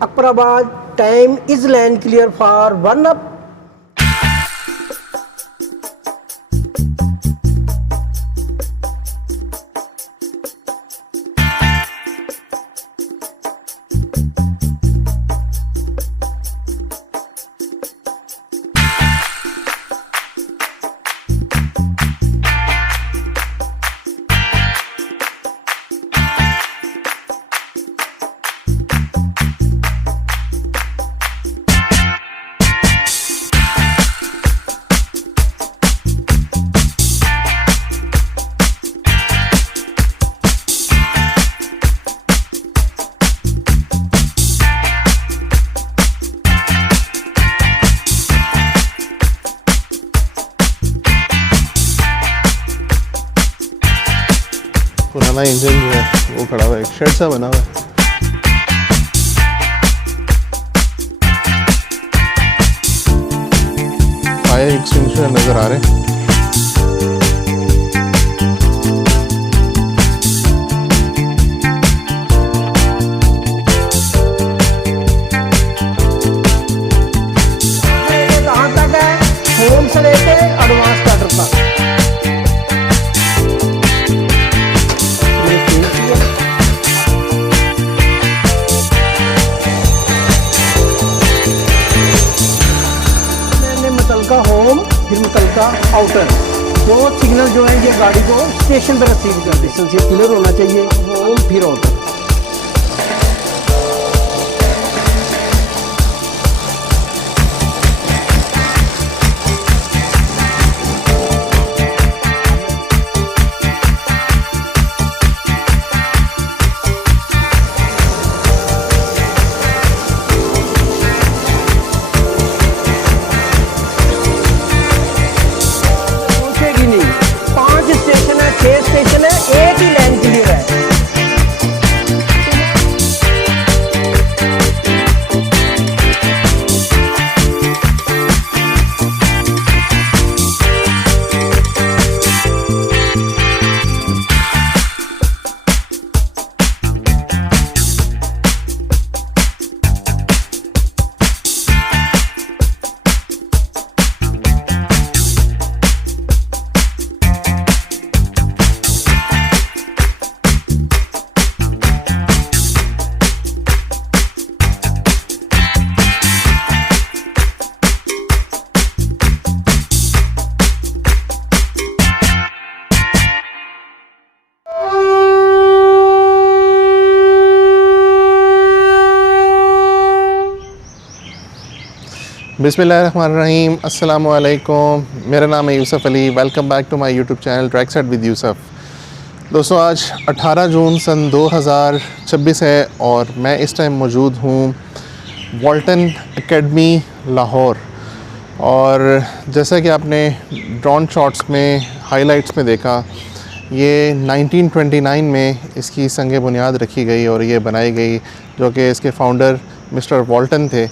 Akbarabad, time is land clear for one up. पुराना engine जो है वो खड़ा हुआ है, एक शेड सा बना हुआ है। फायर एक्सटिंग्विशर नज़र आ रहे हैं। कहाँ तक है? होम से लेके एडवांस स्टार्टर तक। होम फिर मुतलका आउटर दो सिग्नल जो है ये गाड़ी को स्टेशन पर रिसीव कर डिस्टेंस ये क्लियर होना चाहिए। होम फिर आउटर। स्टेशन है, एक ही लाइन क्लियर है। बिस्मिल्लाहिर्रहमानिर्रहीम, अस्सलामु अलैकुम। मेरा नाम है Yusuf Ali. Welcome back to my YouTube channel track set with Yusuf. दोस्तों, आज 18 जून सन 2026 है और मैं इस टाइम मौजूद हूँ वॉल्टन एकेडमी लाहौर। और जैसा कि आपने ड्रोन शॉट्स में हाइलाइट्स में देखा, ये 1929 में इसकी संग बुनियाद रखी गई और ये बनाई गई, जो कि इसके फाउंडर मिस्टर वॉल्टन थे।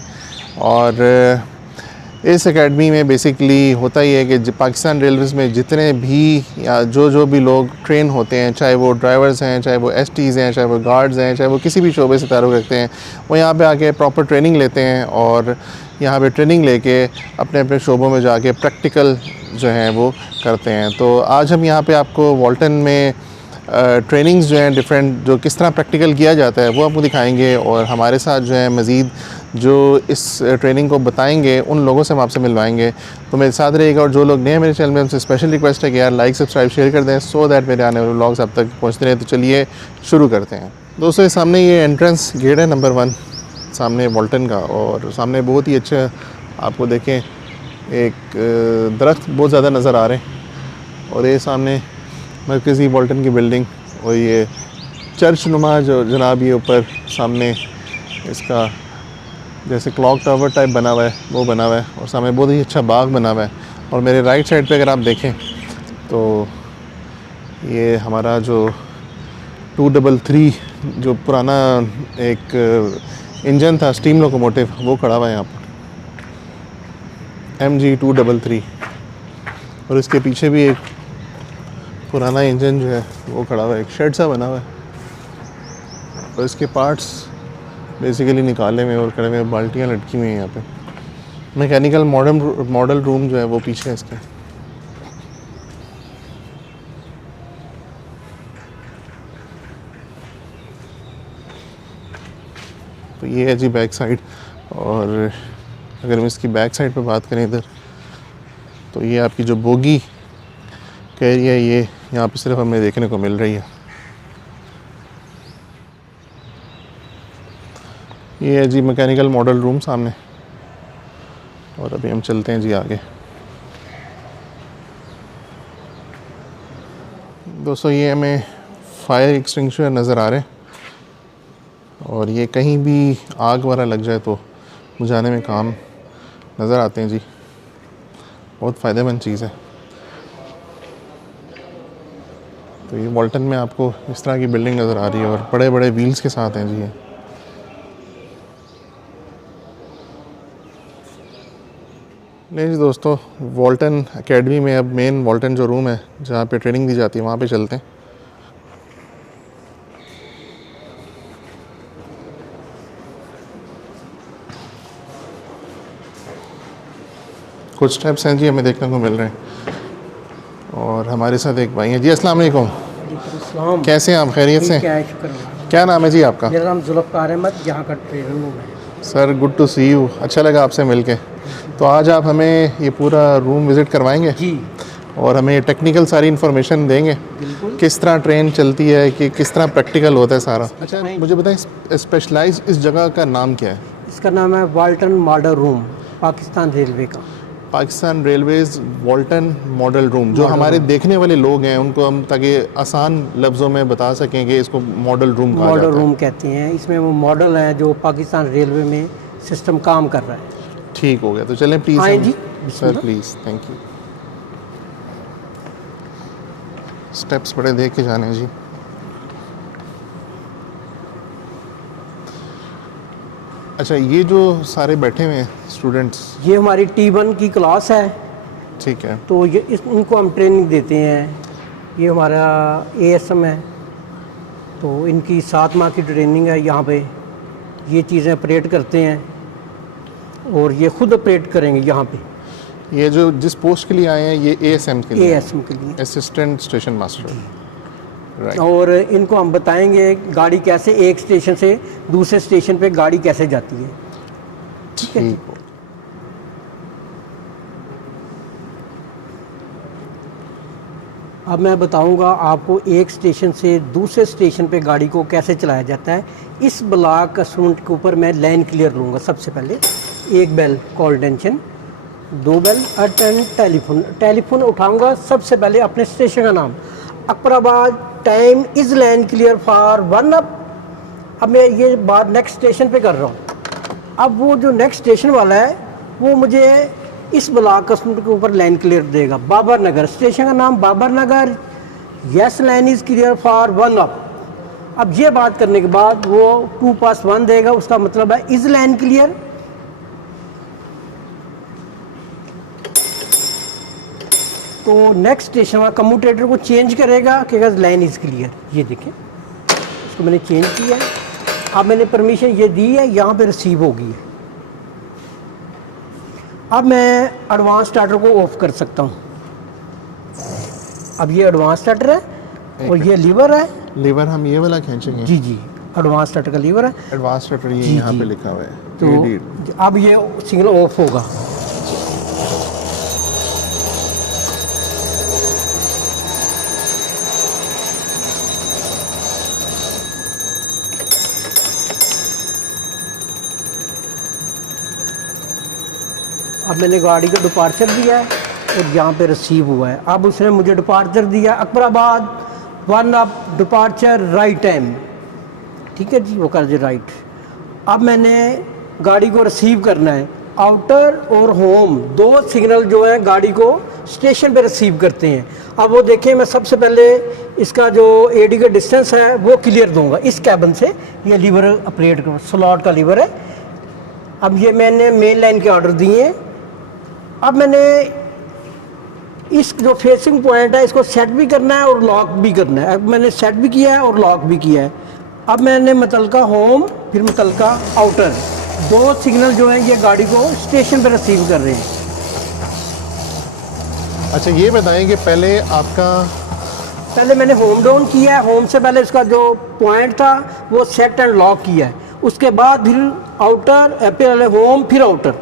और इस एकेडमी में बेसिकली होता ही है कि पाकिस्तान रेलवेज़ में जितने भी या जो भी लोग ट्रेन होते हैं, चाहे वो ड्राइवर्स हैं, चाहे वो एसटीज़ हैं, चाहे वो गार्ड्स हैं, चाहे वो किसी भी शोबे से ताल्लुक़ रखते हैं, वो यहाँ पे आके प्रॉपर ट्रेनिंग लेते हैं और यहाँ पे ट्रेनिंग लेके अपने अपने शोबों में जाके प्रैक्टिकल जो हैं वो करते हैं। तो आज हम यहाँ पे आपको वॉल्टन में ट्रेनिंग्स जो हैं डिफरेंट, जो किस तरह प्रैक्टिकल किया जाता है, वो आपको दिखाएंगे। और हमारे साथ जो है मज़ीद जो इस ट्रेनिंग को बताएंगे, उन लोगों से हम आपसे मिलवाएंगे। तो मेरे साथ रहिएगा। और जो लोग नए हैं मेरे चैनल में, उनसे स्पेशल रिक्वेस्ट है कि यार लाइक, सब्सक्राइब, शेयर कर दें, सो दैट मेरे आने वाले व्लॉग्स आप तक पहुँचते रहें। तो चलिए शुरू करते हैं। दोस्तों, सामने ये एंट्रेंस गेट है नंबर 1 सामने वॉल्टन का। और सामने बहुत ही अच्छा, आपको देखें, एक दरख्त बहुत ज़्यादा नज़र आ रहे हैं। और ये सामने मरकज़ी वॉल्टन की बिल्डिंग और ये चर्च नुमा जो जनाब ये ऊपर सामने इसका जैसे क्लॉक टावर टाइप बना हुआ है, वो बना हुआ है। और सामने बहुत ही अच्छा बाग बना हुआ है। और मेरे राइट साइड पे अगर आप देखें तो ये हमारा जो 233 जो पुराना एक इंजन था, स्टीम लोकोमोटिव, वो खड़ा हुआ है यहाँ पर, MG 233। और इसके पीछे भी एक पुराना इंजन जो है वो खड़ा हुआ है, एक शेड सा बना हुआ है। और इसके पार्ट्स बेसिकली निकाले हुए और खड़े हुए, बाल्टियाँ लटकी हुई हैं यहाँ पे। मैकेनिकल मॉडल रूम जो है वो पीछे है इसके। तो ये है जी बैक साइड। और अगर हम इसकी बैक साइड पे बात करें इधर, तो ये आपकी जो बोगी कह रही है, ये यहाँ पे सिर्फ हमें देखने को मिल रही है। ये है जी मैकेनिकल मॉडल रूम सामने। और अभी हम चलते हैं जी आगे। दोस्तों ये हमें फायर एक्सटिंग्विशर नज़र आ रहे हैं, और ये कहीं भी आग वगैरह लग जाए तो बुझाने में काम नज़र आते हैं जी। बहुत फ़ायदेमंद चीज़ है। तो ये वॉल्टन में आपको इस तरह की बिल्डिंग नज़र आ रही है, और बड़े बड़े व्हील्स के साथ हैं जी ये। नहीं जी दोस्तों, वॉल्टन एकेडमी में अब मेन वॉल्टन जो रूम है जहाँ पे ट्रेनिंग दी जाती है वहाँ पे चलते हैं। कुछ स्टेप्स हैं जी हमें देखने को मिल रहे हैं, और हमारे साथ एक भाई हैं जी। अस्सलाम वालेकुम। इस्लाम कैसे हैं आप? खैरियत से? क्या है, शुक्र। क्या नाम है जी आपका? मेरा नाम जुल्फ़कार अहमद, यहाँ का ट्रेनर हूँ मैं। Sir good to see you, अच्छा लगा आपसे मिलके। तो आज आप हमें ये पूरा रूम विज़िट करवाएंगे जी, और हमें टेक्निकल सारी इन्फॉर्मेशन देंगे, बिल्कुल। किस तरह ट्रेन चलती है, कि किस तरह प्रैक्टिकल होता है सारा। अच्छा मुझे बताएं, स्पेशलाइज इस जगह का नाम क्या है? इसका नाम है Walton model room, Pakistan railway का। Pakistan railways Walton model room. जो मॉडल हमारे रूम। देखने वाले लोग हैं उनको हम ताकि आसान लफ्ज़ों में बता सकें कि इसको मॉडल रूम कहा मॉडल जाता है। रूम कहते हैं। इसमें वो मॉडल है जो पाकिस्तान रेलवे में सिस्टम काम कर रहा है। ठीक हो गया, तो चलें प्लीज़। आए जी, सर बिस्मिल्लाह। Please, thank you. स्टेप्स बड़े देख के जाने हैं जी। अच्छा, ये जो सारे बैठे हुए हैं स्टूडेंट्स, ये हमारी T1 की क्लास है, ठीक है। तो ये इनको हम ट्रेनिंग देते हैं। ये हमारा ASM है, तो इनकी 7 माह की ट्रेनिंग है। यहाँ पे ये चीज़ें ऑपरेट करते हैं, और ये खुद ऑपरेट करेंगे यहाँ पे। ये जो जिस पोस्ट के लिए आए हैं ये ASM के लिए? ASM के लिए। Assistant station master, right. और इनको हम बताएंगे गाड़ी कैसे एक स्टेशन से दूसरे स्टेशन पे गाड़ी कैसे जाती है। ठीक है। ठीक हो। अब मैं बताऊंगा आपको एक स्टेशन से दूसरे स्टेशन पे गाड़ी को कैसे चलाया जाता है। इस ब्लॉक का स्टूडेंट के ऊपर मैं लाइन क्लियर लूँगा। सबसे पहले एक bell call attention, 2 bell attend telephone. Telephone उठाऊंगा सबसे पहले अपने स्टेशन का नाम, Akbarabad. Time is line clear for 1 up. अब मैं ये बात नेक्स्ट स्टेशन पे कर रहा हूँ। अब वो जो नेक्स्ट स्टेशन वाला है वो मुझे इस ब्लॉक का स्टूडेंट के ऊपर लाइन क्लियर देगा। बाबर नगर, स्टेशन का नाम Babar Nagar. Yes line is clear for 1 up. अब ये बात करने के बाद वो 2+1 देगा, उसका मतलब है इज़ लाइन क्लियर। तो नेक्स्ट स्टेशन वाला कम्यूटेटर को चेंज करेगा कि लाइन इज़ क्लियर। ये देखें, इसको मैंने चेंज किया है। अब मैंने परमिशन ये दी है, यहाँ पे रिसीव होगी है। अब मैं एडवांस स्टार्टर को ऑफ कर सकता हूँ। अब ये एडवांस स्टार्टर है और ये लीवर है। लीवर हम ये वाला खींचेंगे? जी जी, एडवांस स्टार्टर का लीवर है। एडवांस स्टार्टर ये जी, यहाँ जी। पे लिखा हुआ है। तो अब ये सिग्नल ऑफ होगा। अब मैंने गाड़ी को डिपार्चर दिया है और यहाँ पे रिसीव हुआ है। अब उसने मुझे डिपार्चर दिया Akbarabad 1 up, departure right time. ठीक है जी, वो कर दे राइट। अब मैंने गाड़ी को रिसीव करना है। आउटर और होम 2 सिग्नल जो है गाड़ी को स्टेशन पे रिसीव करते हैं। अब वो देखें, मैं सबसे पहले इसका जो AD का डिस्टेंस है वो क्लियर दूंगा इस कैबिन से। ये लीवर ऑपरेट कर, स्लॉट का लीवर है। अब ये मैंने मेन लाइन के ऑर्डर दिए हैं। अब मैंने इस जो फेसिंग पॉइंट है इसको सेट भी करना है और लॉक भी करना है। अब मैंने सेट भी किया है और लॉक भी किया है। अब मैंने मुतलका होम फिर मुतलका आउटर, दो सिग्नल जो हैं ये गाड़ी को स्टेशन पर रिसीव कर रहे हैं। अच्छा ये बताएं कि पहले आपका पहले मैंने होम डाउन किया है, होम से पहले उसका जो पॉइंट था वो सेट एंड लॉक किया है, उसके बाद फिर आउटर, पहले होम फिर आउटर।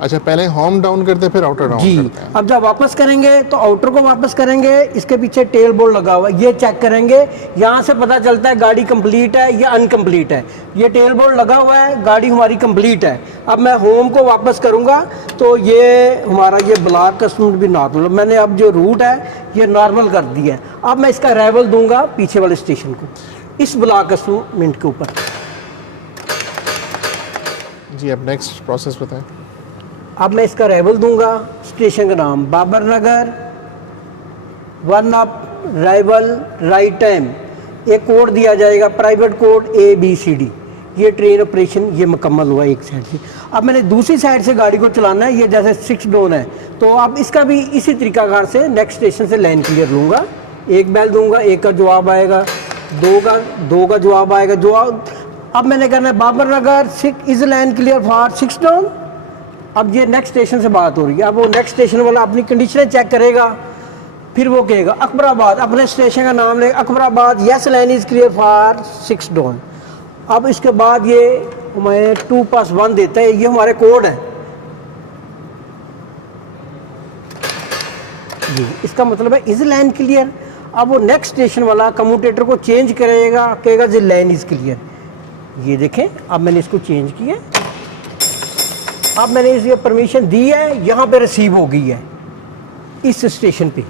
अच्छा पहले होम डाउन करते फिर आउटर डाउन जी, करते हैं। अब जब वापस करेंगे तो आउटर को वापस करेंगे, इसके पीछे टेल बोर्ड लगा हुआ है, ये चेक करेंगे, यहाँ से पता चलता है गाड़ी कंप्लीट है या अनकम्प्लीट है। ये टेल बोर्ड लगा हुआ है, गाड़ी हमारी कंप्लीट है। अब मैं होम को वापस करूँगा तो ये हमारा ये ब्लॉक का स्टूडेंट भी नॉर्मल, मैंने अब जो रूट है ये नॉर्मल कर दिया है। अब मैं इसका अराइवल दूंगा पीछे वाले स्टेशन को, इस ब्लॉक का स्टूडेंट के ऊपर। जी अब नेक्स्ट प्रोसेस बताएं। अब मैं इसका अराइवल दूंगा, स्टेशन का नाम बाबर नगर, 1 अप अराइवल राइट टाइम, एक कोड दिया जाएगा प्राइवेट कोड ABCD। ये ट्रेन ऑपरेशन ये मुकम्मल हुआ एक साइड से। अब मैंने दूसरी साइड से गाड़ी को चलाना है, ये जैसे 6 डाउन है तो अब इसका भी इसी तरीकाकार से नेक्स्ट स्टेशन से लाइन क्लियर लूँगा, एक बेल दूंगा, एक का जवाब आएगा, दो का जवाब आएगा। जवाब अब मैंने कहना है बाबर नगर 6 is line clear for 6 down. अब ये नेक्स्ट स्टेशन से बात हो रही है, अब वो नेक्स्ट स्टेशन वाला अपनी कंडीशनें चेक करेगा, फिर वो कहेगा अकबराबाद, अपने स्टेशन का नाम ले Akbarabad, yes line is clear for 6 down. अब इसके बाद ये हमें 2+1 देता है, ये हमारे कोड है जी, इसका मतलब है इज लाइन क्लियर। अब वो नेक्स्ट स्टेशन वाला कम्यूटेटर को चेंज करेगा, कहेगा जी लाइन इज क्लियर। ये देखें अब मैंने इसको चेंज किया, अब मैंने इसको परमिशन दी है, यहाँ पे रिसीव हो गई है इस स्टेशन पे।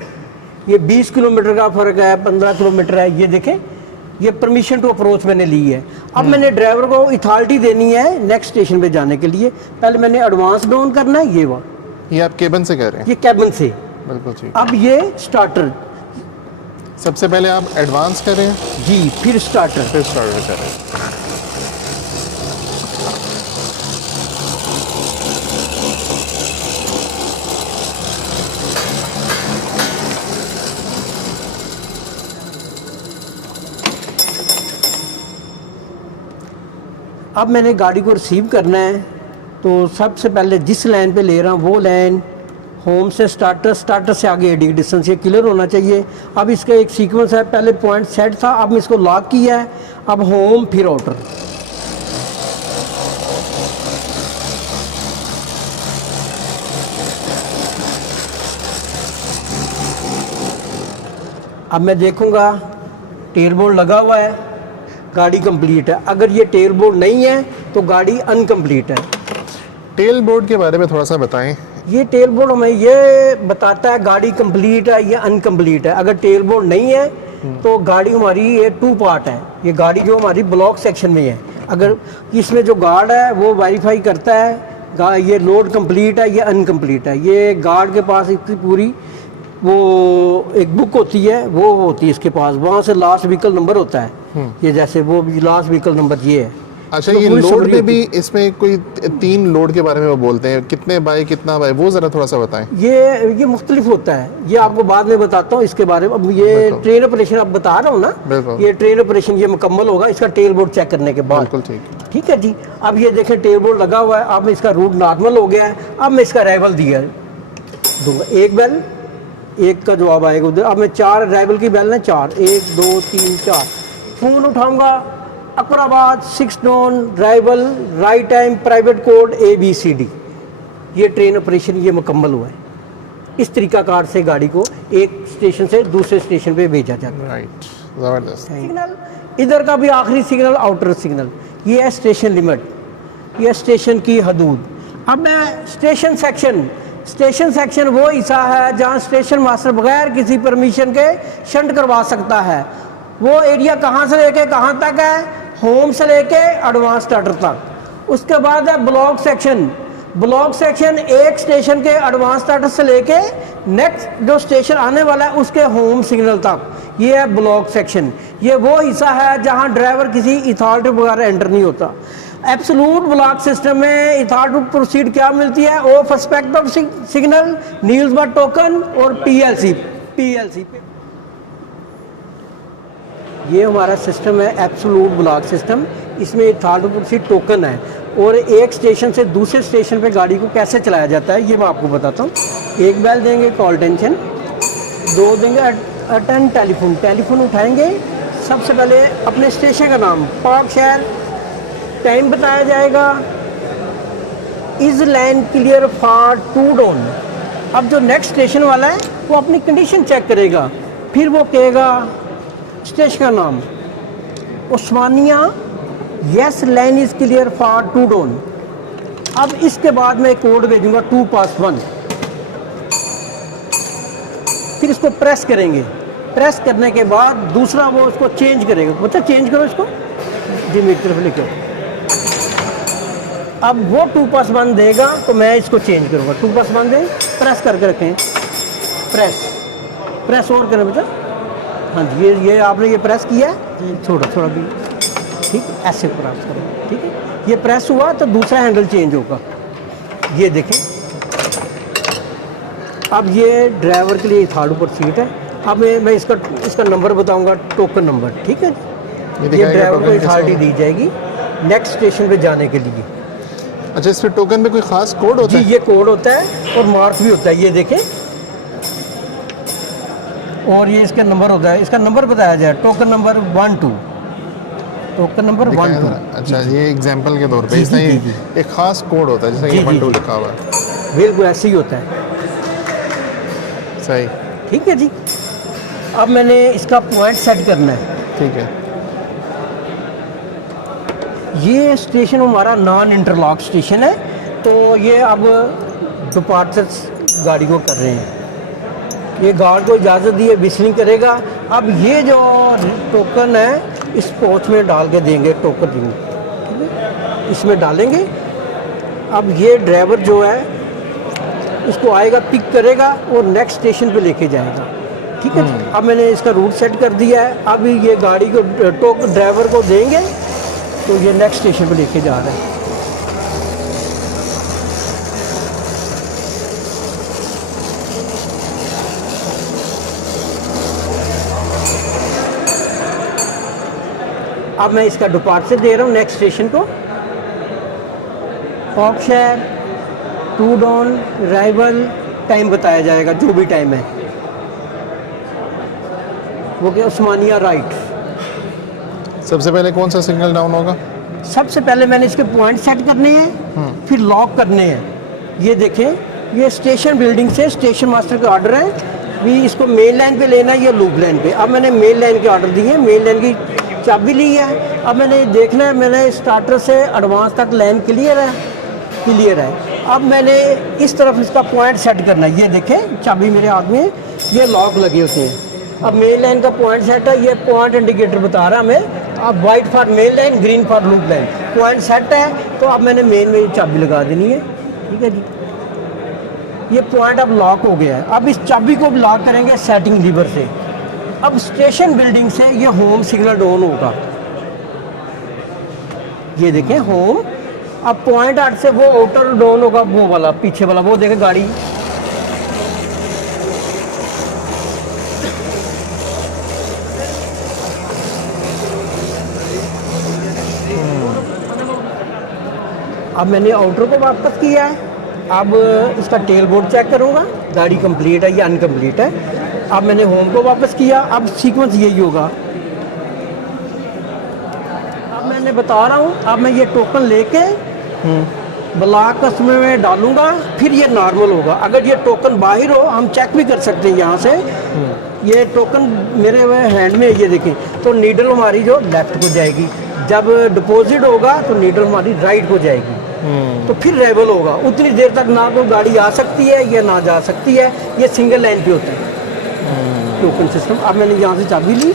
ये 20 किलोमीटर का फ़र्क है, 15 किलोमीटर है, ये देखें ये परमिशन टू अप्रोच मैंने ली है। अब मैंने ड्राइवर को अथॉरिटी देनी है नेक्स्ट स्टेशन पे जाने के लिए। पहले मैंने एडवांस डाउन करना है, ये आप केबन से कह रहे हैं? ये कैबिन से। बिल्कुल ठीक। अब ये स्टार्टर, सबसे पहले आप एडवांस करें जी, फिर स्टार्टर, फिर स्टार्टर करें। अब मैंने गाड़ी को रिसीव करना है तो सबसे पहले जिस लाइन पे ले रहा हूँ वो लाइन होम से स्टार्टर, स्टार्टर से आगे एडी डिस्टेंस ये क्लियर होना चाहिए। अब इसका एक सीक्वेंस है, पहले पॉइंट सेट था, अब मैं इसको लॉक किया है, अब होम फिर आउटर। अब मैं देखूंगा टेल बोर्ड लगा हुआ है, गाड़ी कंप्लीट है। अगर ये टेल बोर्ड नहीं है तो गाड़ी अनकम्प्लीट है। टेल बोर्ड के बारे में थोड़ा सा बताएं। ये टेल बोर्ड हमें ये बताता है गाड़ी कंप्लीट है या अनकम्प्लीट है। अगर टेल बोर्ड नहीं है तो गाड़ी हमारी ये 2 पार्ट है, ये गाड़ी जो हमारी ब्लॉक सेक्शन में है। अगर इसमें जो गार्ड है वो वेरीफाई करता है ये लोड कंप्लीट है या अनकम्प्लीट है। ये गार्ड के पास इसकी पूरी वो एक बुक होती है, वो होती है इसके पास, वहाँ से लास्ट व्हीकल नंबर होता है। ये जैसे वो लास्ट व्हीकल नंबर ये है। अच्छा ये लोड में भी इसमें कोई 3 लोड के बारे में वो बोलते हैं, कितने बाय कितना बाय, वो ज़रा थोड़ा सा बताएं। ये मुख्तलिफ होता है, ये आपको बाद में बताता हूँ इसके बारे में। अब ये ट्रेन ऑपरेशन आप बता रहा हूँ ना, ये ट्रेन ऑपरेशन ये मुकम्मल होगा इसका टेल बोर्ड चेक करने के बाद। बिल्कुल ठीक है जी। अब ये देखें टेल बोर्ड लगा हुआ है, अब इसका रूट नॉर्मल हो गया है। अब मैं इसका अराइवल दिया दूंगा, एक बेल, एक का जवाब आएगा उधर। अब मैं 4 अराइवल की बेल है, 4, 1 2 3 4। फ़ोन उठाऊंगा, Akbarabad 6 down arrival right time private code ABCD। ये ट्रेन ऑपरेशन ये मुकम्मल हुआ है। इस तरीकाकार से गाड़ी को एक स्टेशन से दूसरे स्टेशन पे भेजा जाता है। राइट, ज़बरदस्त। सिग्नल इधर का भी आखिरी सिग्नल आउटर सिग्नल, ये है स्टेशन लिमिट, ये स्टेशन की हदूद। अब मैं स्टेशन सेक्शन वो हिस्सा है जहाँ स्टेशन मास्टर बगैर किसी परमिशन के शंट करवा सकता है। वो एरिया कहाँ से लेके कहाँ तक है? होम से लेके एडवांस स्टार्टर तक। उसके बाद है ब्लॉक सेक्शन एक स्टेशन के एडवांस स्टार्टर से लेके नेक्स्ट जो स्टेशन आने वाला है उसके होम सिग्नल तक। ये है ब्लॉक सेक्शन। ये वो हिस्सा है जहाँ ड्राइवर किसी अथॉरिटी वगैरह एंटर नहीं होता। एब्सोल्यूट ब्लॉक सिस्टम में अथॉरिटी प्रोसीड क्या मिलती है? ऑफ एस्पेक्ट ऑफ सिग्नल, नील्स बाय टोकन और PLC। ये हमारा सिस्टम है एब्सोल्यूट ब्लॉक सिस्टम। इसमें थर्ड ऊपर सीट टोकन है और एक स्टेशन से दूसरे स्टेशन पे गाड़ी को कैसे चलाया जाता है ये मैं आपको बताता हूँ। एक बेल देंगे कॉल टेंशन, दो देंगे अटेंड टेलीफोन, टेलीफोन उठाएंगे। सबसे पहले अपने स्टेशन का नाम, पाक शहर, टाइम बताया जाएगा, is line clear for two down. अब जो नेक्स्ट स्टेशन वाला है वो अपनी कंडीशन चेक करेगा, फिर वो कहेगा स्टेशन का नाम Usmania, yes line is clear for two down. अब इसके बाद मैं कोड भेजूंगा 2+1, फिर इसको प्रेस करेंगे। प्रेस करने के बाद दूसरा वो उसको चेंज करेगा। बच्चा चेंज करो इसको जी, मेरी तरफ लिखो। अब वो 2+1 देगा तो मैं इसको चेंज करूँगा। 2+1 दे, प्रेस करके रखें, प्रेस और करें बेटा। हाँ जी, ये आपने ये प्रेस किया है, थोड़ा भी ठीक, ऐसे प्रेस करें, ठीक है। ये प्रेस हुआ तो दूसरा हैंडल चेंज होगा। ये देखें, अब ये ड्राइवर के लिए थर्ड ऊपर सीट है। अब मैं इसका नंबर बताऊंगा, टोकन नंबर, ठीक है। ये ड्राइवर को अथॉरिटी दी जाएगी नेक्स्ट स्टेशन पे जाने के लिए। अच्छा, इस पे टोकन में कोई खास कोड होता है? जी, ये कोड होता है और मार्क भी होता है, ये देखें। और ये इसका नंबर होता है, इसका नंबर बताया जाए, टोकन नंबर 1-2, टोकन नंबर 1-2। अच्छा, ये एग्जांपल के तौर पे जी, इसमें जी, जी। एक खास कोड होता है, जैसे ये 1-2 लिखा हुआ है। बिल्कुल ऐसे ही होता है, सही, ठीक है जी। अब मैंने इसका पॉइंट सेट करना है। ठीक है। ये स्टेशन हमारा नॉन इंटरलॉक स्टेशन है, तो ये अब डिपार्चर्स गाड़ी को कर रहे हैं। ये गार्ड को इजाज़त दी है, विस्लिंग करेगा। अब ये जो टोकन है इस पोच में डाल के देंगे, टोकन देंगे, ठीक है, इसमें डालेंगे। अब ये ड्राइवर जो है इसको आएगा, पिक करेगा और नेक्स्ट स्टेशन पे लेके जाएगा, ठीक है। अब मैंने इसका रूट सेट कर दिया है। अब ये गाड़ी को ड्राइवर को देंगे तो ये नेक्स्ट स्टेशन पे लेके जा रहा है। अब मैं इसका डिपार्चर दे रहा हूँ नेक्स्ट स्टेशन को, ऑक्शर, टू डाउन, अराइवल, टाइम बताया जाएगा, जो भी टाइम है वो क्या, उस्मानिया राइट। सबसे पहले कौन सा सिग्नल डाउन होगा? सबसे पहले मैंने इसके पॉइंट सेट करने हैं, फिर लॉक करने हैं। ये देखें, ये स्टेशन बिल्डिंग से स्टेशन मास्टर का ऑर्डर है, भी इसको मेन लाइन पे लेना है या लूप लाइन पे। अब मैंने मेन लाइन के ऑर्डर दिए, मेन लाइन की चाबी ली है। अब मैंने देखना है, मैंने स्टार्टर से एडवांस तक लाइन क्लियर है। अब मैंने इस तरफ इसका पॉइंट सेट करना है। ये देखें, चाबी मेरे हाथ में, ये लॉक लगे होते हैं। अब मेन लाइन का पॉइंट सेट है, ये पॉइंट इंडिकेटर बता रहा है हमें, अब white for main line, green for loop line. Point set है तो अब मैंने मेन में चाबी लगा देनी है, ठीक है जी। ये पॉइंट अब लॉक हो गया है। अब इस चाबी को लॉक करेंगे सेटिंग लीवर से। अब स्टेशन बिल्डिंग से ये होम सिग्नल डाउन होगा, ये देखें होम। अब पॉइंट 8 से वो आउटर डाउन होगा, वो वाला पीछे वाला, वो देखें गाड़ी। अब मैंने आउटर को वापस किया है। अब इसका टेल बोर्ड चेक करूँगा, गाड़ी कंप्लीट है या अनकम्प्लीट है। अब मैंने होम को वापस किया, अब सीक्वेंस यही होगा। अब मैंने बता रहा हूँ, अब मैं ये टोकन लेके ब्लॉक कस्टमर में डालूंगा, फिर ये नॉर्मल होगा। अगर ये टोकन बाहर हो, हम चेक भी कर सकते हैं यहाँ से। ये टोकन मेरे हैंड में, ये देखें, तो नीडल हमारी जो लेफ्ट को जाएगी। जब डिपॉजिट होगा तो नीडल हमारी राइट को जाएगी, तो फिर रेवल होगा। उतनी देर तक ना तो गाड़ी आ सकती है या ना जा सकती है। ये सिंगल लाइन पे होता है टोकन सिस्टम। अब मैंने यहाँ से चाबी ली,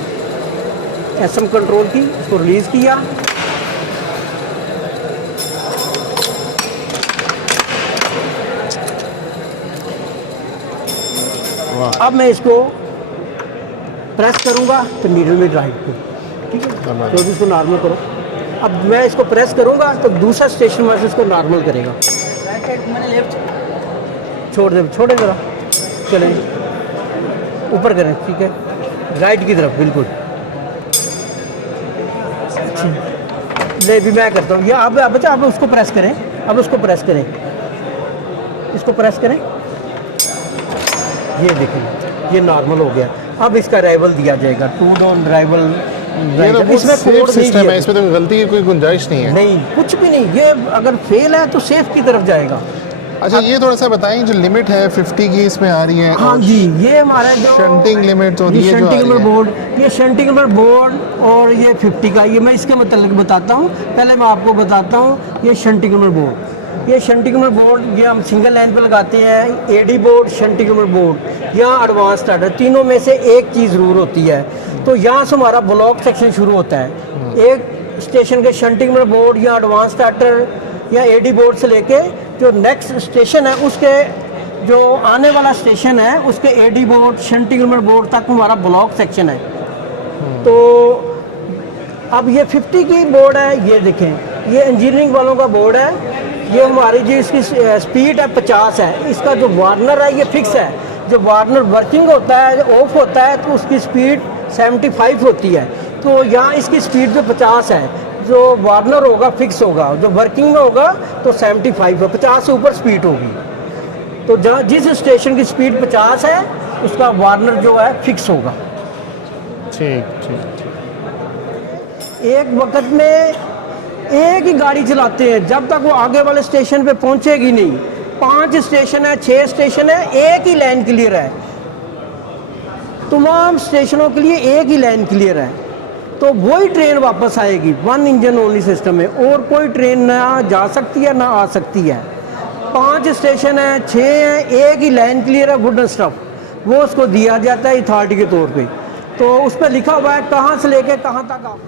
एसएम कंट्रोल की, इसको रिलीज़ किया। अब मैं इसको प्रेस करूँगा तो नीडल में राइट को, ठीक है, तो इसको नॉर्मल करो। अब मैं इसको प्रेस करूँगा तो दूसरा स्टेशन मास्टर इसको नॉर्मल करेगा। छोड़े ज़रा, चलें ऊपर करें, ठीक है, राइट की तरफ बिल्कुल। अच्छी ले भी मैं करता हूँ ये। आप बच्चा आप उसको प्रेस करें, अब उसको प्रेस करें, इसको प्रेस करें, ये देखें ये नॉर्मल हो गया। अब इसका राइवल दिया जाएगा, टू डाउन राइवल। ये तो इसमें सेफ कोड नहीं सिस्टम दिया है, इसमें तो गलती की कोई गुंजाइश नहीं है। नहीं, कुछ भी नहीं। ये अगर फेल है तो सेफ की तरफ जाएगा। अच्छा ये थोड़ा सा बताएं, जो लिमिट है 50 की इसमें आ रही है। हाँ और जी, ये हमारा जो शंटिंग लिमिट होती ये है जो आ शंटिंग रही नंबर है। बोर्ड, ये शंटिंग नंबर बोर्ड और ये 50 का, ये मैं इसके मतलब बताता हूँ। पहले मैं आपको बताता हूँ ये शंटिंग नंबर बोर्ड। ये शंटिंग नंबर बोर्ड ये हम सिंगल लाइन पे लगाते हैं। AD board, shunting number board, यहाँ एडवांस स्टार्टर, तीनों में से एक चीज़ ज़रूर होती है। तो यहाँ से हमारा ब्लॉक सेक्शन शुरू होता है। एक स्टेशन के शंटिंग नंबर बोर्ड या एडवांस स्टार्टर या एडी बोर्ड से लेके जो नेक्स्ट स्टेशन है उसके जो आने वाला स्टेशन है उसके AD board, shunting number board तक हमारा ब्लॉक सेक्शन है। तो अब ये 50 की बोर्ड है, ये देखें ये इंजीनियरिंग वालों का बोर्ड है। ये हमारी जो इसकी स्पीड है 50 है। इसका जो वार्नर है ये फिक्स है। जो वार्नर वर्किंग होता है, ऑफ होता है तो उसकी स्पीड 75 होती है। तो यहाँ इसकी स्पीड जो 50 है, जो वार्नर होगा फिक्स होगा, जो वर्किंग में होगा तो 75 है, 50 से ऊपर स्पीड होगी। तो जहाँ जिस स्टेशन की स्पीड 50 है उसका वार्नर जो है फिक्स होगा। ठीक ठीक। एक वक्त में एक ही गाड़ी चलाते हैं जब तक वो आगे वाले स्टेशन पे पहुंचेगी नहीं। 5 स्टेशन है, 6 स्टेशन है, एक ही लाइन क्लियर है। तमाम स्टेशनों के लिए एक ही लाइन क्लियर है। तो वही ट्रेन वापस आएगी, 1 इंजन ओनली सिस्टम में, और कोई ट्रेन ना जा सकती है ना आ सकती है। 5 स्टेशन है, 6 है, एक ही लाइन क्लियर है, वुडन स्टफ, वो उसको दिया जाता है अथॉरिटी के तौर पे। तो उस पर लिखा हुआ है कहाँ से लेके कहाँ तक आप।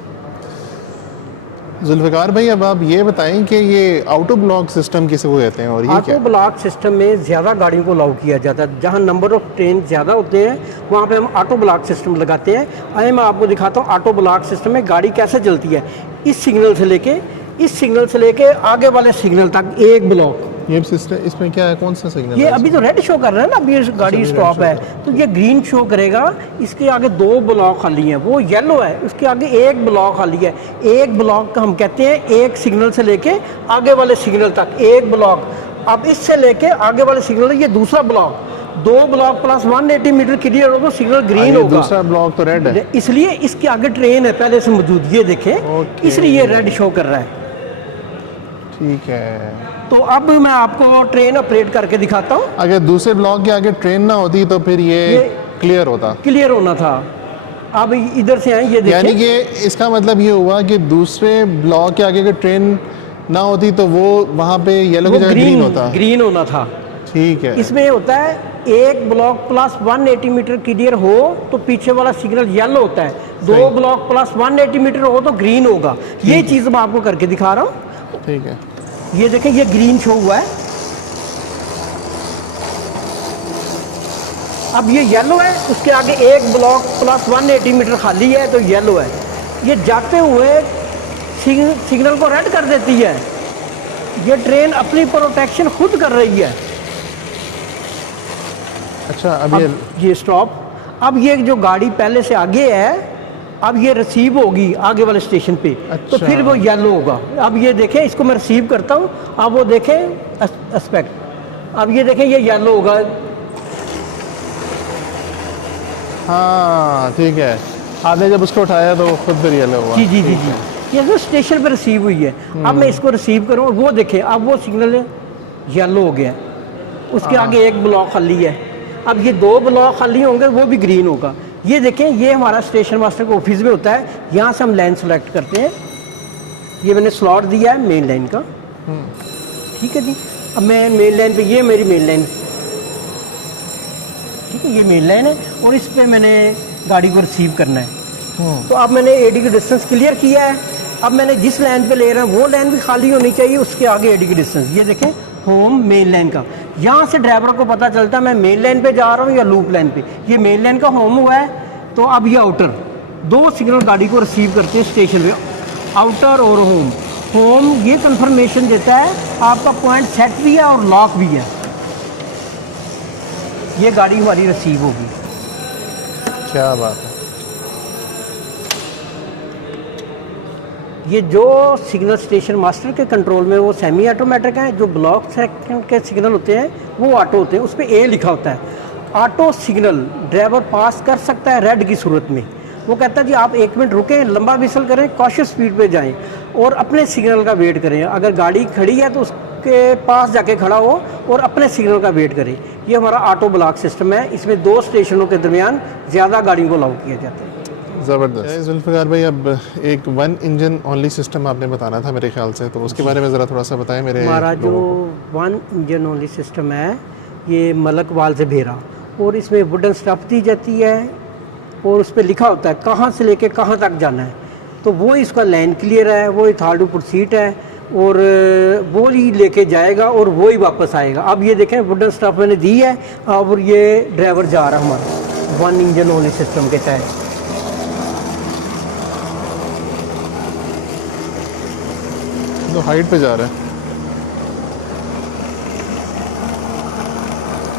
जुल्फ़िकार भाई अब आप ये बताएं कि ये ऑटो ब्लॉक सिस्टम किसे को कहते हैं और ये ऑटो क्या? ब्लॉक सिस्टम में ज़्यादा गाड़ियों को अलाउ किया जाता है। जहाँ नंबर ऑफ ट्रेन ज़्यादा होते हैं वहाँ पे हम ऑटो ब्लॉक सिस्टम लगाते हैं। आइए मैं आपको दिखाता हूँ ऑटो ब्लॉक सिस्टम में गाड़ी कैसे चलती है। इस सिग्नल से लेके आगे वाले सिग्नल तक एक ब्लॉक। ये सिस्टम इसमें क्या है, कौन सा सिग्नल ये है अभी तो रेड शो कर रहा है ना, अभी ये गाड़ी red स्टॉप show है कर तो ये ग्रीन शो करेगा। इसके आगे 2 ब्लॉक खाली हैं, वो येलो है, उसके आगे एक ब्लॉक खाली है। एक ब्लॉक का हम कहते हैं एक सिग्नल से लेके आगे वाले सिग्नल तक एक ब्लॉक। अब इससे लेके आगे वाले सिग्नल ये दूसरा block, 2 block plus 180 metre clear हो तो सिग्नल ग्रीन ये होगा। दूसरा ब्लॉक तो रेड है, इसलिए इसके आगे ट्रेन है पहले से मौजूद, ये देखें इसलिए ये रेड शो कर रहा है। ठीक है। तो अब मैं आपको ट्रेन ऑपरेट करके दिखाता हूँ। अगर दूसरे ब्लॉक के आगे ट्रेन ना होती तो फिर ये क्लियर होता, क्लियर होना था। अब इधर से आए, ये देखिए, यानी कि इसका मतलब ये हुआ कि दूसरे ब्लॉक के आगे अगर ट्रेन ना होती तो वो वहाँ पे येलो की जगह ग्रीन होता। ग्रीन होना था। ठीक है। इसमें होता है एक ब्लॉक प्लस 180 मीटर क्लियर हो तो पीछे वाला सिग्नल येलो होता है, 2 ब्लॉक प्लस 180 मीटर हो तो ग्रीन होगा। ये चीज़ मैं आपको करके दिखा रहा हूँ। ठीक है। ये देखें ये ग्रीन शो हुआ है। अब ये येलो है, उसके आगे एक ब्लॉक प्लस 180 मीटर खाली है तो येलो है। ये जाते हुए सिग्नल को रेड कर देती है। ये ट्रेन अपनी प्रोटेक्शन खुद कर रही है। अच्छा अब ये स्टॉप। अब ये जो गाड़ी पहले से आगे है अब ये रिसीव होगी आगे वाले स्टेशन पे। तो फिर वो येलो होगा। अब ये देखें, इसको मैं रिसीव करता हूँ, अब वो देखें एस्पेक्ट, अब ये देखें ये येलो होगा। हाँ ठीक है, आपने जब उसको उठाया तो खुद फिर येलो हुआ। जी जी जी जी, ये जो स्टेशन पे रिसीव हुई है। अब मैं इसको रिसीव करूँ, वो देखें अब वो सिग्नल येलो हो गया, उसके आगे एक ब्लॉक खाली है। अब ये 2 ब्लॉक खाली होंगे, वो भी ग्रीन होगा। ये देखें ये हमारा स्टेशन मास्टर के ऑफिस में होता है। यहाँ से हम लाइन सेलेक्ट करते हैं। ये मैंने स्लॉट दिया है मेन लाइन का, ठीक है जी। अब मैं मेन लाइन पे, ये मेरी मेन लाइन, ठीक है, ये मेन लाइन है और इस पे मैंने गाड़ी को रिसीव करना है। तो अब मैंने एडी की डिस्टेंस क्लियर किया है। अब मैंने जिस लाइन पे ले रहा हूँ वो लाइन भी खाली होनी चाहिए, उसके आगे एडी की डिस्टेंस। ये देखें होम मेन लाइन का, यहाँ से ड्राइवर को पता चलता है मैं मेन लाइन पे जा रहा हूँ या लूप लाइन पे। ये मेन लाइन का होम हुआ है। तो अब ये आउटर 2 सिग्नल गाड़ी को रिसीव करते हैं स्टेशन पे, आउटर और होम। होम ये कंफर्मेशन देता है आपका पॉइंट सेट भी है और लॉक भी है। ये गाड़ी हमारी रिसीव होगी। क्या बात है। ये जो सिग्नल स्टेशन मास्टर के कंट्रोल में वो सेमी ऑटोमेटिक हैं, जो ब्लॉक सेक्शन के सिग्नल होते हैं वो ऑटो होते हैं। उस पर ए लिखा होता है। ऑटो सिग्नल ड्राइवर पास कर सकता है रेड की सूरत में। वो कहता है जी आप 1 मिनट रुकें, लंबा विसल करें, कॉशियस स्पीड पे जाएं और अपने सिग्नल का वेट करें। अगर गाड़ी खड़ी है तो उसके पास जाके खड़ा हो और अपने सिग्नल का वेट करें। ये हमारा ऑटो ब्लॉक सिस्टम है। इसमें 2 स्टेशनों के दरमियान ज़्यादा गाड़ियों को अलाउ किया जाता है। ज़बरदस्त। जुल्फ़िकार भाई, अब एक 1 इंजन ओनली सिस्टम आपने बताना था मेरे ख्याल से, तो उसके बारे में ज़रा थोड़ा सा बताएं मेरे। हमारा जो 1 इंजन ओनली सिस्टम है ये मलकवाल से भेरा, और इसमें वुडन स्टफ दी जाती है और उस पर लिखा होता है कहाँ से लेके कहाँ तक जाना है। तो वो इसका लाइन क्लियर है, वो थर्ड ऊपर सीट है और वो ही लेके जाएगा और वो ही वापस आएगा। अब ये देखें वुडन स्टफ मैंने दी है और ये ड्राइवर जा रहा है हमारा 1 इंजन ओनली सिस्टम के तहत। तो हाइट पे जा रहा है।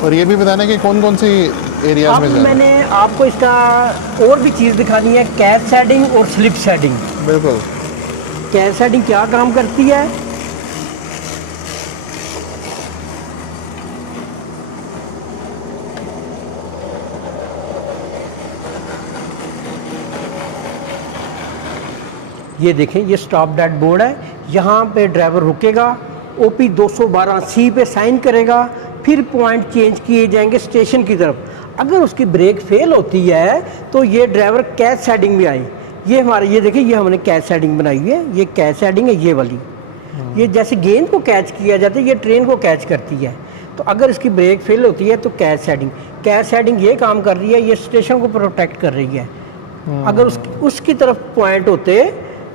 और ये भी बताना है कि कौन कौन सी एरियाज अब में जा रहा है। मैंने आपको इसका और भी चीज़ दिखानी है, कैच शेडिंग और स्लिप शेडिंग। बिल्कुल। कैच शेडिंग क्या काम करती है? ये देखें, ये स्टॉप डेड बोर्ड है। यहाँ पे ड्राइवर रुकेगा, ओपी 212 सी पे साइन करेगा, फिर पॉइंट चेंज किए जाएंगे स्टेशन की तरफ। अगर उसकी ब्रेक फेल होती है तो ये ड्राइवर कैच शेडिंग में आए। ये हमारे, ये देखिए, ये हमने कैच शेडिंग बनाई हुई है। ये कैच शेडिंग है ये वाली। ये जैसे गेंद को कैच किया जाता है, ये ट्रेन को कैच करती है। तो अगर इसकी ब्रेक फेल होती है तो कैच शेडिंग ये काम कर रही है, ये स्टेशन को प्रोटेक्ट कर रही है। अगर उसकी तरफ पॉइंट होते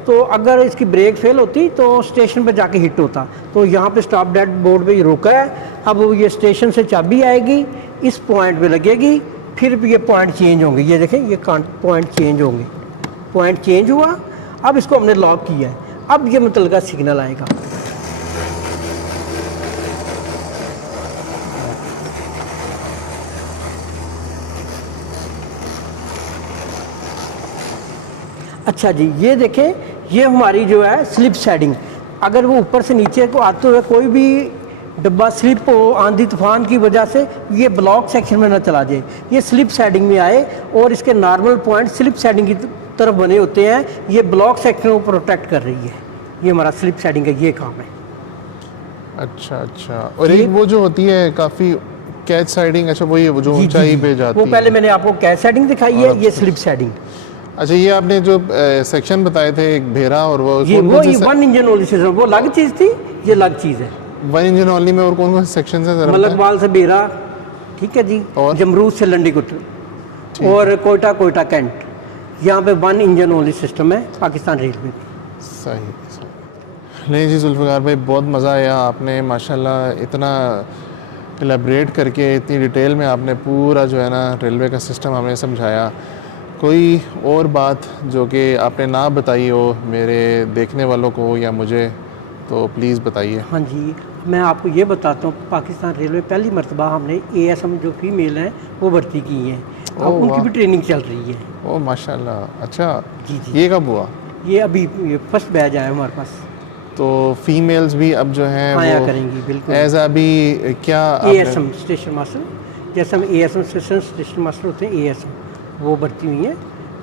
तो अगर इसकी ब्रेक फेल होती तो स्टेशन पे जाके हिट होता। तो यहाँ पे स्टॉप डेड बोर्ड पे ये रुका है। अब ये स्टेशन से चाबी आएगी, इस पॉइंट पे लगेगी, फिर भी ये पॉइंट चेंज होंगे। ये देखें, ये पॉइंट चेंज होंगे। पॉइंट चेंज हुआ, अब इसको हमने लॉक किया है। अब ये मुतलका सिग्नल आएगा। अच्छा जी, ये देखें, ये हमारी जो है स्लिप शेडिंग। अगर वो ऊपर से नीचे को आते हुए कोई भी डब्बा स्लिप हो आंधी तूफान की वजह से, ये ब्लॉक सेक्शन में ना चला जाए, ये स्लिप शेडिंग में आए और इसके नॉर्मल पॉइंट स्लिप शेडिंग की तरफ बने होते हैं। ये ब्लॉक सेक्शन को प्रोटेक्ट कर रही है। ये हमारा स्लिप शेडिंग का ये काम है। अच्छा अच्छा। और एक वो जो होती है काफ़ी कैच साइडिंग, अच्छा वो ये वो जो ऊंचाई पे जाती है, वो पहले मैंने आपको कैच शेडिंग दिखाई है, ये स्लिप शेडिंग। अच्छा, ये आपने जो सेक्शन बताए थे, एक भेरा और वो ये 1 इंजन ओनली सिस्टम, वो अलग चीज़ थी, ये अलग चीज़ है। 1 इंजन ओनली में और कौन कौन से सेक्शन हैं? मलकवाल से बेरा, ठीक है जी, और जमरूद से लंडीकुट और कोयटा कैंट। यहाँ पे 1 इंजन ओनली सिस्टम है पाकिस्तान रेलवे में। सही। नहीं जी जुल्फ़िकार भाई, बहुत मज़ा आया। आपने माशाल्लाह इतना एलेबरेट करके, इतनी डिटेल में आपने पूरा जो है ना रेलवे का सिस्टम हमें समझाया। कोई और बात जो कि आपने ना बताई हो मेरे देखने वालों को या मुझे, तो प्लीज़ बताइए। हाँ जी, मैं आपको ये बताता हूँ, पाकिस्तान रेलवे पहली मरतबा हमने ASM जो फीमेल हैं वो भर्ती की हैं। अब उनकी भी ट्रेनिंग चल रही है। ओह माशाल्लाह। अच्छा जी जी, ये कब हुआ? ये अभी फर्स्ट बैच आया हमारे पास। तो फीमेल्स भी अब जो हैं आया वो करेंगी, बिल्कुल। एज अभी क्या ASM स्टेशन मास्टर, जैसे हम ASM स्टेशन मास्टर होते हैं, ASM वो भर्ती हुई हैं।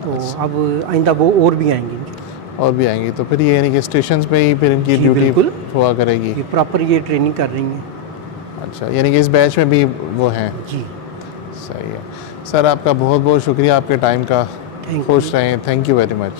तो अब आइंदा वो और भी आएंगी। और भी आएंगी, तो फिर ये यानी कि स्टेशन पे ही फिर इनकी ड्यूटी हुआ करेगी। ये प्रॉपर ये ट्रेनिंग कर रही हैं। अच्छा, यानी कि इस बैच में भी वो हैं। जी सही है सर, आपका बहुत बहुत शुक्रिया आपके टाइम का। खुश रहें। Thank you very much.